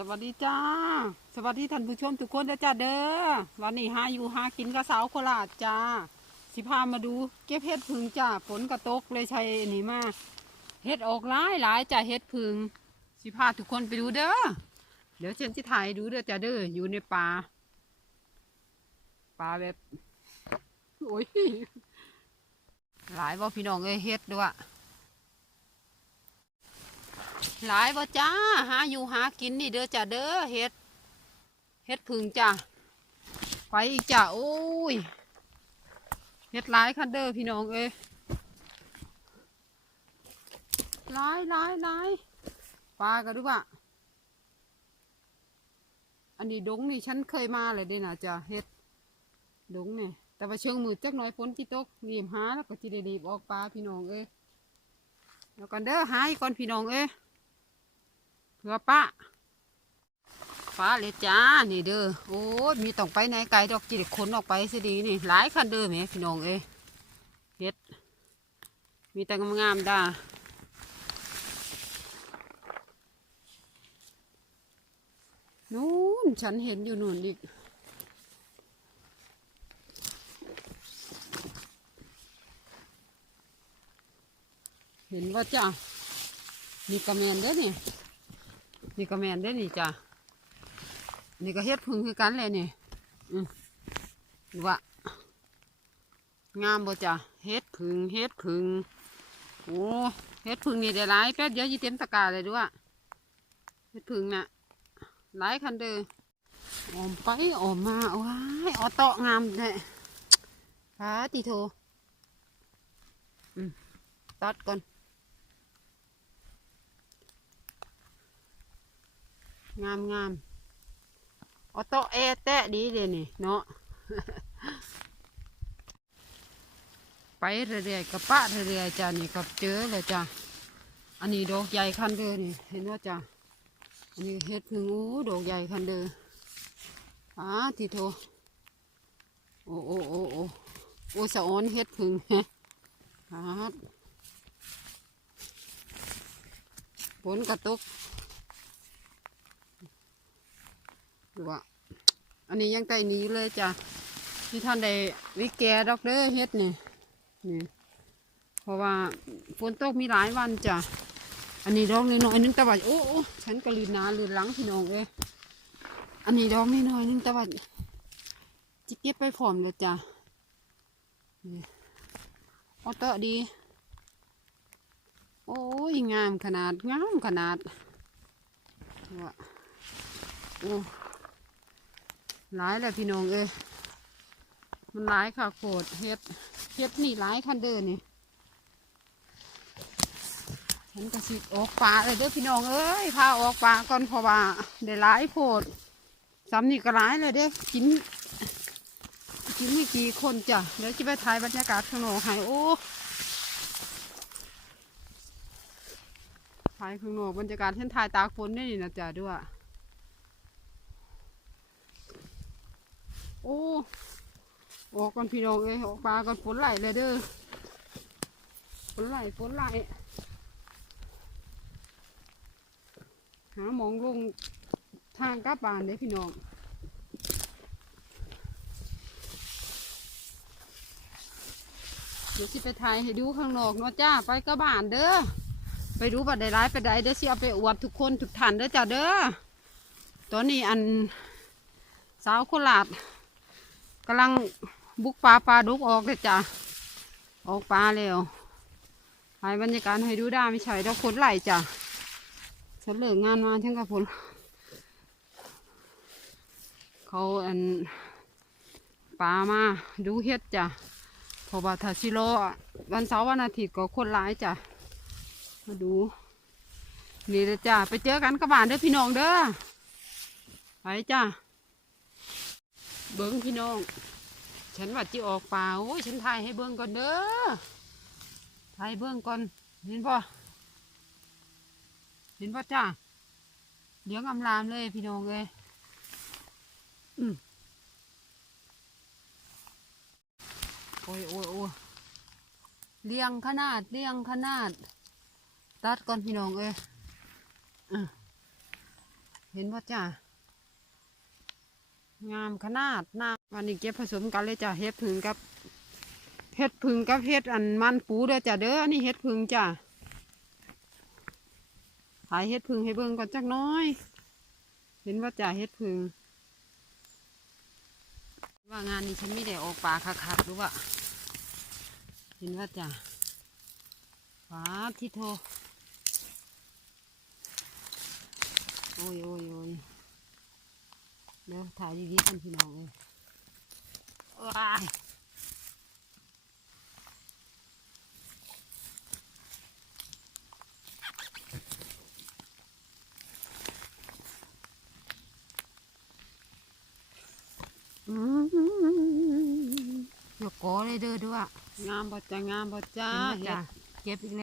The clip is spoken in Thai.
สวัสดีจ้า สวัสดีท่านผู้ชมทุกคนนะจ้าเด้อวันนี้หาอยู่หากินกับสาวโคราชจ้า สิพามาดูเก็บเห็ดผึ่งจ้าฝนกระตกเลยใช้อันนี้มาเห็ดออกหลายหลายจ้าเห็ดผึ่งสิพาทุกคนไปดูเด้อเดี๋ยวฉันจะถ่ายดูเด้อจ้าเด้ออยู่ในป่าป่าแบบโอ้ยหลายบ่พี่น้องเอ้ยเฮ็ดด้วย หลายบ่จ้า หาอยู่หากินนี่เด้อจ้าเด้อเฮ็ดเฮ็ดผึ่งจ้าไปอีกจ้าโอ้ยเฮ็ดหลายคันเด้อพี่น้องเอ้ยหลายหลายหลายปลากันดูว่าอันนี้ดงนี่ฉันเคยมาเลยเด้น่ะจ้าเฮ็ดดงนี่แต่ว่าเชิงมือจักหน่อยฝนที่ตกรีบหาแล้วก็จิได้รีบออกปลาพี่น้องเอ้ยแล้วกันเด้อหาอีกก่อนพี่น้องเอ้ย เพื่อป้าป้าเลยจ้า นี่เด้อ โอ้ยมีต้องไปไหนไกลดอกจิเด็กขนออกไปสิดีนี่ หลายคันเด้อแหม่พี่น้องเอ้เฮ็ด มีแต่งามๆด้านู่นฉันเห็นอยู่นู่นอีก เห็นว่าจ้านี่กระแมนเด้อนี่ นี่ก็แมนได้อนี่จ้ะนี่ก็เฮ็ดพึ่งคือกันเลยนี่อืมว่างามบ่จ้ะเฮ็ดพึ่งเฮ็ดพึ่งโอ้เฮ็ดพึ่งนี่ได้หลายแป๊บเดียวยี่เต็มตะกร้าเลยด้วยเฮ็ดพึ่งน่ะหลายคันเด้อออมไปออมมาว้ายออโตะงามเลยพาติโทอืมตัดก่อน งามงามออโตะแอแตะดีเลยนี่เนาะไปเรื่อยๆกับป้าเรื่อยๆจ้ะนี่กับเจอเลยจ้ะอันนี้ดอกใหญ่คันเดอนี่เห็นว่าจ้ะอันนี้เฮ็ดพึ่งโอ้ดอกใหญ่คันเดออ่าทีโทโอ้โอ้โอ้โอ้โอ้สะออนเฮ็ดพึ่งฮะอ่าฝนกระตุก ดูว่าอันนี้ยังไต่นีอยู่เลยจ้ะที่ท่านได้วิแกดอกเด้อเฮ็ดนี่นี่เพราะว่าฝนตกมีหลายวันจ้ะอันนี้ดอกน้อยนึงต่ว่าโอ้ฉันก็ลืนนาลืนหลังพี่น้องเอ้ยอันนี้ดอกน้อยนึงต่ว่าจิเก็บไปพร้อมเลยจ้ะนี่เออเตอะดี โอ้ยงามขนาดงามขนาดว่าโอ้ หลายเลยพี่น้องเอ้ยมันหลายค่ะโคตรเฮ็ดเฮ็ดนี่หลายคันเดินนี่ฉันก็สิออกป่าเลยเด้อพี่น้องเอ้ยพาออกป่าก่อนเพราะว่าได้หลายโพดซ้ำนี่ก็หลายเลยเด้อกินกินไม่กี่คนจ้ะเดี๋ยวจะไปถ่ายบรรยากาศข้างนอกให้โอ้ถ่ายข้างนอกบรรยากาศเช่นถ่ายตากฝนนี่นะจ้ะด้วย โอ้ ออกก่อนพี่น้องเอ้ยออกปลาก่อนฝนไหลเลยเด้อฝนไหลฝนไหลหามองลงทางกลับานเด้พี่น้องเดี๋ยวสิไปถ่ายให้ดูข้างนอกเนาะจ้าไปกระบานเด้อไปดูบัดได้ร้ายไปได้เด้อสิเอาไปอวดทุกคนทุกท่านเด้อจ้าเด้อตอนนี้อันสาวโคราชกำลัง บุกปลาปลาดุกออกเลยจ้ะออกปลาแล้วถ่ายบรรยากาศให้ดูได้ไม่ใช่ดอกฝนไหลจ้ะฉันเลิกงานมาทั้งกับฝนเขาอันปลามาดูเฮ็ดจ้ะเพราะว่าถ้าชิโร่วันเสาร์วันอาทิตย์ก็คนร้ายจ้ะมาดูนี่เลยจ้ะไปเจอกันกับบ้านเด้อพี่น้องเด้อไปจ้ะเบิ้งพี่น้อง ฉันว่าจะออกป่าโอ้ยฉันถ่ายให้เบิ้องก่อนเด้อถ่ายเบิ้องก่อนเห็นป่ะเห็นป่ะจ้าเลี้ยงอำลามเลยพี่น้องเลยอืมโอ้ยโอ้ยโอ้ยเลี้ยงขนาดเลี้ยงขนาด ตัดก่อนพี่น้องเอ้ยอืมเห็นว่าจ้ะ งามขนาดน้ำวันนี้เก็บผสมกันเลยจ้ะเฮ็ดผึ่งกับเฮ็ดผึ่งกับเฮ็ดอันมันปูเด้อจ้ะเด้ออันนี้เฮ็ดผึ่งจ้ะถ่ายเฮ็ดผึ่งให้เบิ่งก่อนจักน้อย เห็นว่าจ้ะเฮ็ดผึ่งว่างานนี้ฉันไม่ได้ออกป่าคักๆหรือว่า เห็นว่าจ้ะฟ้าที่โทโอ้ยโอ้ยโอ้ย เดี๋ยวถ่ายดีๆกันพี่น้องเลยว้ายอืมอย่ากอเลยเด้อด้วยงามบ่จ้างามบ่จ้าเห็นบ่จ๊ะเฮ็ดเก็บอีกแล้ว